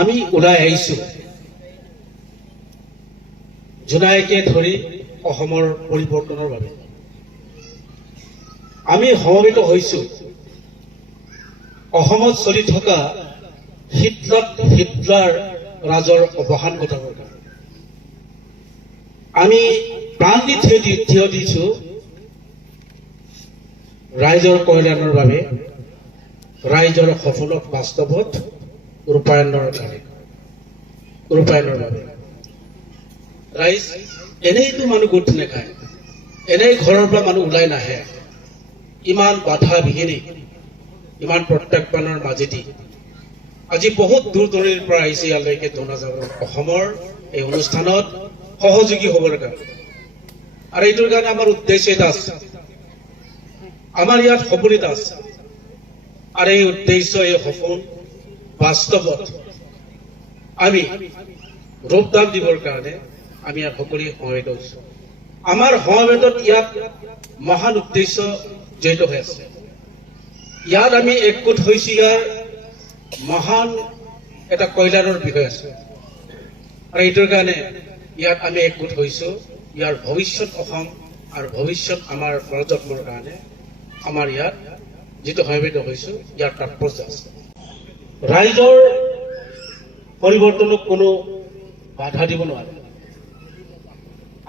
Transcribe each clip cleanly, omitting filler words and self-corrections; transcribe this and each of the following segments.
আমি ওলাই আহিছো জোনাইকে ধৰি অসমৰ পৰিৱৰ্তনৰ বাবে। আমি সমবেত হৈছো অসমত চলি থকা হিটলাৰ ৰাজৰ অৱসান ঘটাবৰ কাৰণে। আমি প্ৰাণ দি থিয় দিছো ৰাইজৰ কল্যাণৰ বাবে, ৰাইজৰ সপোনক বাস্তৱত ৰূপায়ণৰ বাবে। ৰাইজ এনেইতো মানুহ গোট নেখায়, এনেই ঘৰৰ পৰা মানুহ ওলাই নাহে। ইমান বাধা বিঘিনি, ইমান প্ৰত্যাহ্বানৰ মাজেদি আজি বহুত দূৰ দূৰণিৰ পৰা আহিছে ইয়ালৈকে জনজাগৰণ অসমৰ এই অনুষ্ঠানত সহযোগী হ'বৰ কাৰণে। আৰু এইটোৰ কাৰণে আমাৰ উদ্দেশ্য এটা আছে, আমাৰ ইয়াত সপোন এটা আছে। আৰু এই উদ্দেশ্য, এই সপোন বাস্তৱত আমি ৰূপদান দিবৰ কাৰণে আমি ইয়াত সকলোৱে সমবেত হৈছো। আমাৰ সমবেতত ইয়াত মহান উদ্দেশ্য জড়িত হৈ আছে। ইয়াত আমি একগোট হৈছো, ইয়াৰ মহান এটা কল্যাণৰ বিষয় আছে। আৰু এইটোৰ কাৰণে ইয়াত আমি একগোট হৈছো, ইয়াৰ ভৱিষ্যত অসম আৰু ভৱিষ্যত আমাৰ প্ৰজন্মৰ কাৰণে আমাৰ ইয়াত যিটো সমবেত হৈছো ইয়াৰ তাৎপৰ্য আছে। ৰাইজৰ পৰিৱৰ্তনক কোনো বাধা দিব নোৱাৰে।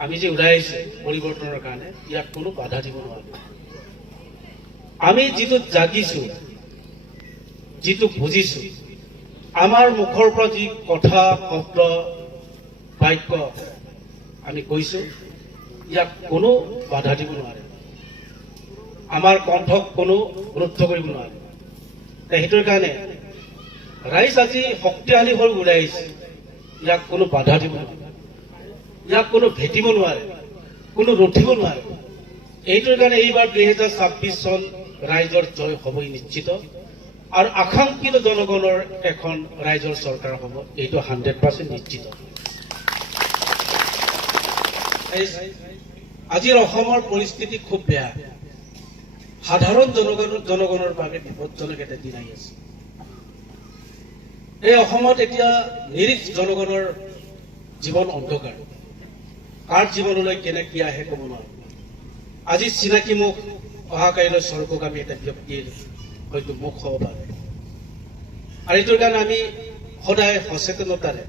আমি যে ওলাই আহিছো পৰিৱৰ্তনৰ কাৰণে, ইয়াত কোনো বাধা দিব নোৱাৰে। আমি যিটো জাগিছো, যিটো বুজিছো, আমাৰ মুখৰ পৰা যি কথা শব্দ বাক্য আমি কৈছো, ইয়াক কোনো বাধা দিব নোৱাৰে। আমাৰ কণ্ঠক কোনো গুৰুত্ব কৰিব নোৱাৰে। সেইটোৰ কাৰণে ৰাইজ আজি শক্তিশালী হৈ ওলাই আহিছে, ইয়াক কোনো বাধা দিব নোৱাৰে, ইয়াক কোনো ভেটিব নোৱাৰে, কোনো ৰখিব নোৱাৰে। এইটোৰ কাৰণে এইবাৰ 2026 চন ৰাইজৰ জয় হ'বই নিশ্চিত। আৰু আকাংক্ষিত জনগণৰ এখন ৰাইজৰ চৰকাৰ হ'ব, এইটো 100% নিশ্চিত। আজিৰ অসমৰ পৰিস্থিতি খুব বেয়া। সাধাৰণ জনগণৰ বাবে বিপদজনক এটা দিন আহি আছে। এই অসমত এতিয়া নিৰীহ জনগণৰ জীৱন অন্ধকাৰ। কাৰ জীৱনলৈ কেনে কি আহে ক'ব নোৱাৰো। আজি চিনাকি মুখ, অহাকাইলৈ স্বৰ্গগামী এটা ব্যক্তিৰ হয়তো মুখ হ'ব পাৰে। আৰু এইটোৰ কাৰণে আমি সদায় সচেতনতাৰে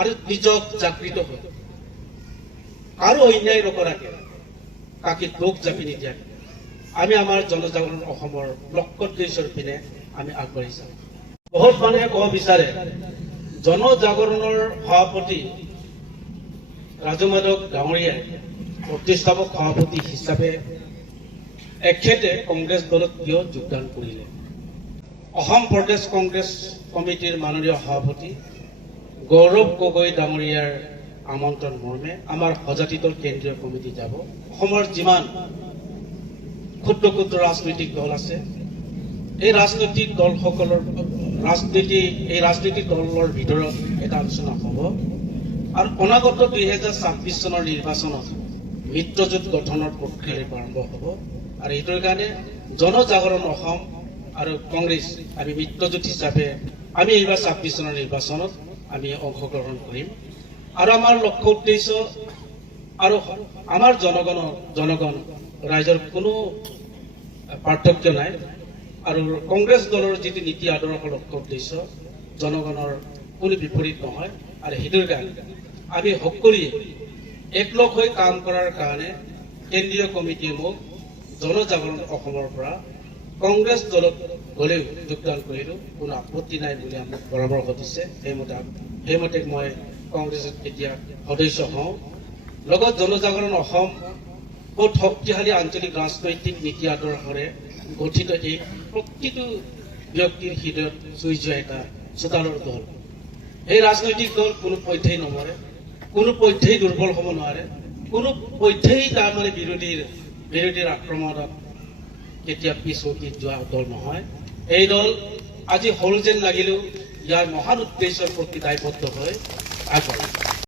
আৰু নিজক জাগৃত হৈ কাৰো অন্যায় নকৰাকে, কাকে দোষ জাপি নিদিয়াকে আমি আমাৰ জনজাগৰণ অসমৰ লক্ষ্য উদ্দেশ্যৰ পিনে আমি আগবাঢ়ি যাওঁ। বহুত মানুহে ক'ব বিচাৰে জনজাগৰণৰ সভাপতি ৰাজু মাধৱ ডাঙৰীয়াই প্ৰতিষ্ঠাপক সভাপতি হিচাপে এখেতে কংগ্ৰেছ দলত কিয় যোগদান কৰিলে। অসম প্ৰদেশ কংগ্ৰেছ কমিটিৰ মাননীয় সভাপতি গৌৰৱ গগৈ ডাঙৰীয়াৰ আমন্ত্ৰণ মৰ্মে আমাৰ সজাতিটোৰ কেন্দ্ৰীয় কমিটি যাব। অসমৰ যিমান ক্ষুদ্ৰ ক্ষুদ্ৰ ৰাজনৈতিক দল আছে, এই ৰাজনৈতিক দলসকলৰ ৰাজনৈতিক দলৰ ভিতৰত এটা আলোচনা হ'ব। আৰু অনাগত 2026 চনৰ নিৰ্বাচনত মিত্ৰজোঁট গঠনৰ প্ৰক্ৰিয়া আৰম্ভ হ'ব। আৰু এইটোৰ কাৰণে জনজাগৰণ অসম আৰু কংগ্ৰেছ আমি মিত্ৰজোঁট হিচাপে আমি এইবাৰ 26 চনৰ নিৰ্বাচনত আমি অংশগ্ৰহণ কৰিম। আৰু আমাৰ লক্ষ্য উদ্দেশ্য আৰু আমাৰ জনগণ ৰাইজৰ কোনো পাৰ্থক্য নাই। আৰু কংগ্ৰেছ দলৰ যিটো নীতি আদৰ্শ লক্ষ্য উদ্দেশ্য জনগণৰ কোনো বিপৰীত নহয়। আৰু সেইটোৰ কাৰণে আমি সকলোৱে একলগ হৈ কাম কৰাৰ কাৰণে কেন্দ্ৰীয় কমিটিয়ে মোক জনজাগৰণ অসমৰ পৰা কংগ্ৰেছ দলত গ'লেও যোগদান কৰিলেও কোনো আপত্তি নাই বুলি আমাক পৰামৰ্শ দিছে। সেইমতে মই কংগ্ৰেছত এতিয়া সদস্য হওঁ। লগত জনজাগৰণ অসম বহুত শক্তিশালী আঞ্চলিক ৰাজনৈতিক নীতি আদৰ্শৰে গঠিত এই প্ৰতিটো ব্যক্তিৰ হৃদয়ত চুই যোৱা এটা চোতালৰ দল। এই ৰাজনৈতিক দল কোনো পধ্যেই নমৰে, কোনো পধ্যেই দুৰ্বল হ'ব নোৱাৰে, কোনো পধ্যেই তাৰমানে বিৰোধীৰ আক্ৰমণত কেতিয়া পিছুৱাই যোৱা দল নহয়। এই দল আজি সৰু যেন লাগিলেও ইয়াৰ মহান উদ্দেশ্যৰ প্ৰতি দায়বদ্ধ হৈ আগবাঢ়ে।